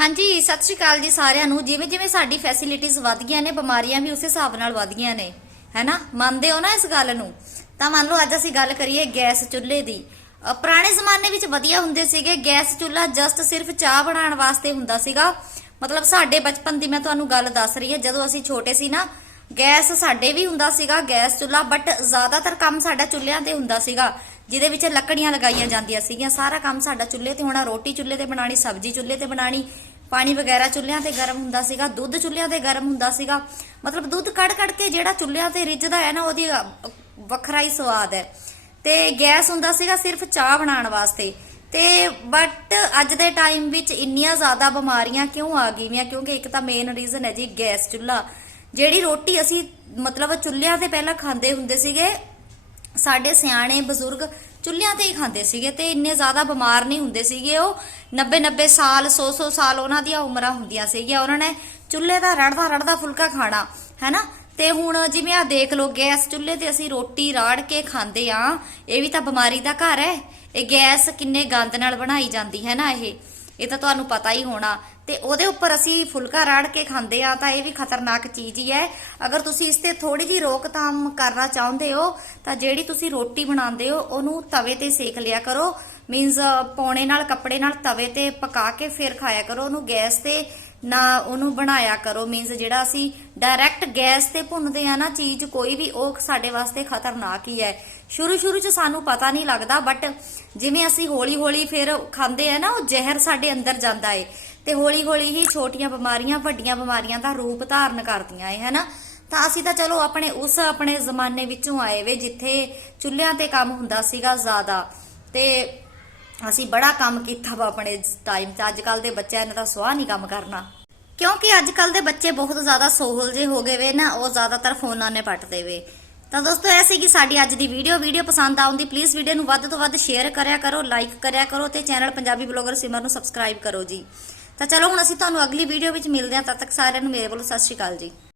ਹਾਂਜੀ, ਸਤਿ ਸ਼੍ਰੀ ਅਕਾਲ ਜੀ ਸਾਰਿਆਂ ਨੂੰ। ਜਿਵੇਂ ਜਿਵੇਂ ਸਾਡੀ ਫੈਸਿਲਿਟੀਆਂ ਵਧ ਗਈਆਂ ਨੇ, ਬਿਮਾਰੀਆਂ ਵੀ ਉਸੇ ਹਿਸਾਬ ਨਾਲ ਵੱਧ ਗਈਆਂ ਨੇ। ਹੈਨਾ? ਮੰਨਦੇ ਹੋ ਨਾ ਇਸ ਗੱਲ ਨੂੰ? ਤਾਂ ਮੰਨ ਲਓ, ਅੱਜ ਅਸੀਂ ਗੱਲ ਕਰੀਏ ਗੈਸ ਚੁੱਲ੍ਹੇ ਦੀ। ਪੁਰਾਣੇ ਜ਼ਮਾਨੇ ਵਿੱਚ ਵਧੀਆ ਹੁੰਦੇ ਸੀਗੇ। ਗੈਸ ਚੁੱਲ੍ਹਾ ਜਸਟ ਸਿਰਫ ਚਾਹ ਬਣਾਉਣ ਵਾਸਤੇ ਹੁੰਦਾ ਸੀਗਾ। ਮਤਲਬ ਸਾਡੇ ਬਚਪਨ ਦੀ ਮੈਂ ਤੁਹਾਨੂੰ ਗੱਲ ਦੱਸ ਰਹੀ ਹਾਂ। ਜਦੋਂ ਅਸੀਂ ਛੋਟੇ ਸੀ ਨਾ, ਗੈਸ ਸਾਡੇ ਵੀ ਹੁੰਦਾ ਸੀਗਾ, ਗੈਸ ਚੁੱਲ੍ਹਾ ਬਟ ਜ਼ਿਆਦਾਤਰ ਕੰਮ ਸਾਡਾ ਚੁੱਲ੍ਹਿਆਂ ਤੇ ਹੁੰਦਾ ਸੀਗਾ। ਜਿਹਦੇ ਵਿੱਚ ਲੱਕੜੀਆਂ ਲਗਾਈਆਂ ਜਾਂਦੀਆਂ ਸੀਗੀਆਂ। ਸਾਰਾ ਕੰਮ ਸਾਡਾ ਚੁੱਲ੍ਹੇ ਤੇ ਹੋਣਾ। ਰੋਟੀ ਚੁੱਲ੍ਹੇ ਤੇ ਬਣਾਣੀ ਸਬਜ਼ੀ ਚੁੱਲ੍ਹੇ ਤੇ ਬਣਾਣੀ ਪਾਣੀ ਵਗੈਰਾ ਚੁੱਲ੍ਹਿਆਂ ਤੇ ਗਰਮ ਹੁੰਦਾ ਸੀਗਾ, ਦੁੱਧ ਚੁੱਲ੍ਹਿਆਂ ਤੇ ਗਰਮ ਹੁੰਦਾ ਸੀਗਾ। ਮਤਲਬ ਦੁੱਧ ਕੱਢ ਕੱਢ ਕੇ ਜਿਹੜਾ ਚੁੱਲ੍ਹਿਆਂ ਤੇ ਰਿੱਝਦਾ ਹੈ ਨਾ, ਉਹਦੀ ਵੱਖਰਾ ਹੀ ਸਵਾਦ ਹੈ। ਤੇ ਗੈਸ ਹੁੰਦਾ ਸੀਗਾ ਸਿਰਫ ਚਾਹ ਬਣਾਉਣ ਵਾਸਤੇ। ਤੇ ਬਟ ਅੱਜ ਦੇ ਟਾਈਮ ਵਿੱਚ ਇੰਨੀਆਂ ਜ਼ਿਆਦਾ ਬਿਮਾਰੀਆਂ ਕਿਉਂ ਆ ਗਈਆਂ? ਕਿਉਂਕਿ ਇੱਕ ਤਾਂ ਮੇਨ ਰੀਜ਼ਨ ਹੈ ਜੀ ਗੈਸ ਚੁੱਲ੍ਹਾ। ਜਿਹੜੀ ਰੋਟੀ ਅਸੀਂ ਮਤਲਬ ਚੁੱਲ੍ਹਿਆਂ ਤੇ ਪਹਿਲਾਂ ਖਾਂਦੇ ਹੁੰਦੇ ਸੀਗੇ ਸਾਡੇ ਸਿਆਣੇ ਬਜ਼ੁਰਗ ਚੁੱਲ੍ਹਿਆਂ ਤੇ ਹੀ ਖਾਂਦੇ ਸੀਗੇ ਤੇ ਇੰਨੇ ਜ਼ਿਆਦਾ ਬਿਮਾਰ ਨਹੀਂ ਹੁੰਦੇ ਸੀਗੇ ਉਹ। 90 90 ਸਾਲ 100 100 ਸਾਲ ਉਹਨਾਂ ਦੀਆਂ ਉਮਰਾਂ ਹੁੰਦੀਆਂ ਸੀਗੀਆਂ। ਉਹਨਾਂ ਨੇ ਚੁੱਲ੍ਹੇ ਦਾ ਰੜਦਾ ਰੜਦਾ ਫੁਲਕਾ ਖਾਣਾ, ਹੈਨਾ? ਤੇ ਹੁਣ ਜਿਵੇਂ ਆ ਦੇਖ ਲਓ, ਗੈਸ ਚੁੱਲ੍ਹੇ ਤੇ ਅਸੀਂ ਰੋਟੀ ਰਾੜ ਕੇ ਖਾਂਦੇ ਆ, ਇਹ ਵੀ ਤਾਂ ਬਿਮਾਰੀ ਦਾ ਘਰ ਹੈ। ਇਹ ਗੈਸ ਕਿੰਨੇ ਗੰਦ ਨਾਲ ਬਣਾਈ ਜਾਂਦੀ ਹੈ ਨਾ ਇਹ? ਇਹ ਤਾਂ ਤੁਹਾਨੂੰ ਪਤਾ ਹੀ ਹੋਣਾ। ਤੇ ਉਹਦੇ ਉੱਪਰ ਅਸੀਂ ਫੁਲਕਾ ਰਾੜ ਕੇ ਖਾਂਦੇ ਆ, ਤਾਂ ਇਹ ਵੀ ਖਤਰਨਾਕ ਚੀਜ਼ ਹੀ ਹੈ। ਅਗਰ ਤੁਸੀਂ ਇਸ ਤੇ ਥੋੜੀ ਜਿਹੀ ਰੋਕਥਾਮ ਕਰਨਾ ਚਾਹੁੰਦੇ ਹੋ, ਤਾਂ ਜਿਹੜੀ ਤੁਸੀਂ ਰੋਟੀ ਬਣਾਉਂਦੇ ਹੋ, ਉਹਨੂੰ ਤਵੇ ਤੇ ਸੇਕ ਲਿਆ ਕਰੋ। ਮੀਨਸ ਪੌਣੇ ਨਾਲ, ਕੱਪੜੇ ਨਾਲ ਤਵੇ ਤੇ ਪਕਾ ਕੇ ਫਿਰ ਖਾਇਆ ਕਰੋ। ਉਹਨੂੰ ਗੈਸ ਤੇ ਨਾ ਉਹਨੂੰ ਬਣਾਇਆ ਕਰੋ। ਮੀਨਸ ਜਿਹੜਾ ਅਸੀਂ ਡਾਇਰੈਕਟ ਗੈਸ ਤੇ ਭੁੰਨਦੇ ਆ ਨਾ ਚੀਜ਼, ਕੋਈ ਵੀ ਉਹ ਸਾਡੇ ਵਾਸਤੇ ਖਤਰਨਾਕ ਹੀ ਹੈ। ਸ਼ੁਰੂ ਸ਼ੁਰੂ ਚ ਸਾਨੂੰ ਪਤਾ ਨਹੀਂ ਲੱਗਦਾ ਬਟ ਜਿਵੇਂ ਅਸੀਂ ਹੌਲੀ ਹੌਲੀ ਫਿਰ ਖਾਂਦੇ ਆ ਨਾ, ਉਹ ਜ਼ਹਿਰ ਸਾਡੇ ਅੰਦਰ ਜਾਂਦਾ ਏ। ਤੇ ਹੌਲੀ ਹੌਲੀ ਹੀ ਛੋਟੀਆਂ ਬਿਮਾਰੀਆਂ, ਵੱਡੀਆਂ ਬਿਮਾਰੀਆਂ ਦਾ ਰੂਪ ਧਾਰਨ ਕਰਦੀਆਂ ਏ, ਹੈਨਾ? ਤਾਂ ਅਸੀਂ ਤਾਂ ਚਲੋ ਆਪਣੇ, ਉਸ ਆਪਣੇ ਜ਼ਮਾਨੇ ਵਿੱਚੋਂ ਆਏ ਵੇ, ਜਿੱਥੇ ਚੁੱਲ੍ਹਿਆਂ ਤੇ ਕੰਮ ਹੁੰਦਾ ਸੀਗਾ ਜ਼ਿਆਦਾ। ਤੇ ਅਸੀਂ ਬੜਾ ਕੰਮ ਕੀਤਾ ਵਾ ਆਪਣੇ ਟਾਈਮ 'ਚ ਅੱਜ ਕੱਲ ਦੇ ਬੱਚਿਆਂ ਨੇ ਤਾਂ ਸਵਾਹ ਨਹੀਂ ਕੰਮ ਕਰਨਾ। ਕਿਉਂਕਿ ਅੱਜ ਕੱਲ ਦੇ ਬੱਚੇ ਬਹੁਤ ਜ਼ਿਆਦਾ ਸੋਹਲ ਜੇ ਹੋ ਗਏ ਵੇ ਨਾ, ਉਹ ਜ਼ਿਆਦਾਤਰ ਫੋਨਾਂ ਨੇ ਪੱਟਦੇ ਵੇ। ਤਾਂ ਦੋਸਤੋ ਐ ਕਿ ਸਾਡੀ ਅੱਜ ਦੀ ਵੀਡੀਓ ਵੀਡੀਓ ਪਸੰਦ ਆਉਂਦੀ ਪਲੀਜ਼ ਵੀਡੀਓ ਨੂੰ ਵੱਧ ਤੋਂ ਵੱਧ ਸ਼ੇਅਰ ਕਰਿਆ ਕਰੋ ਲਾਈਕ ਕਰਿਆ ਕਰੋ ਤੇ ਚੈਨਲ ਪੰਜਾਬੀ ਬਲੌਗਰ ਸਿਮਰ ਨੂੰ ਸਬਸਕ੍ਰਾਈਬ ਕਰੋ ਜੀ। ਤਾਂ ਚਲੋ, ਹੁਣ ਅਸੀਂ ਤੁਹਾਨੂੰ ਅਗਲੀ ਵੀਡੀਓ ਵਿੱਚ ਮਿਲਦੇ ਹਾਂ। ਤਦ ਤੱਕ ਸਾਰਿਆਂ ਨੂੰ ਮੇਰੇ ਵੱਲੋਂ ਸਤਿ ਸ਼੍ਰੀ ਅਕਾਲ ਜੀ।